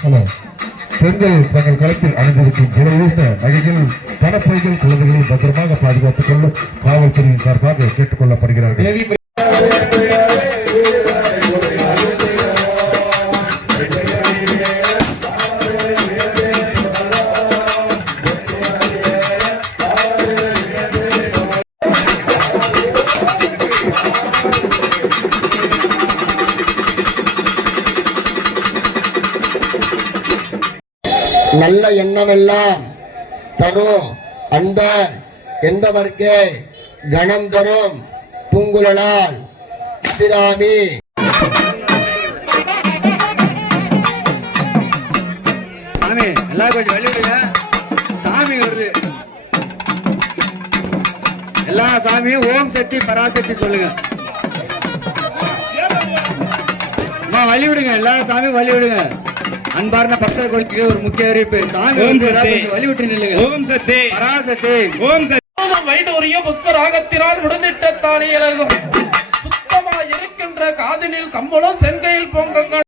Hello பெண்கள் தங்கள் களத்தில் அணிந்திருக்கும் விலையுயர்ந்த நகைகள் பணப்பைகள் குழந்தைகளை பத்திரமாக பாதுகாத்துக் கொள்ள காவல்துறையின் சார்பாக கேட்டுக்கொள்ளப்படுகிறார்கள் நல்ல எண்ணமெல்லாம் தரும் அன்பர் என்பவர்க்கு கணம் தரும் பூங்குழலால். அபிராமி சாமி எல்லாரும் கொஞ்சம் வழி விடுங்க சாமி வருது. எல்லா சாமியும் ஓம் சக்தி பராசக்தி சொல்லுங்க. அம்மா வழி விடுங்க எல்லா சாமியும் வழி விடுங்க. அன்பார்ந்த பக்தர் கோரிக்கை ஒரு முக்கிய அறிவிப்பு. சாமி விட்டு நில்லுங்க ஓம் சக்தி பராசக்தி. ஓம் சக்தி வைடூரிய புஷ்பராகத்தினால் விடுதிட்ட தானியலகும். சுத்தமா இருக்கின்ற காதினில் கம்பளம் செங்கையில் பொங்கங்கள்.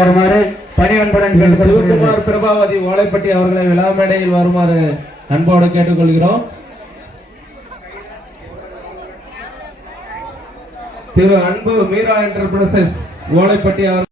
வருமாறு கேட்டுக்கொள்கிறேன். சிவகுமார் பிரபாவதி ஓலைப்பட்டி அவர்களை விழா மேடையில் வருமாறு அன்போடு கேட்டுக்கொள்கிறோம். திரு அன்பு மீரா என்டர்பிரைசஸ் ஓலைப்பட்டி அவர்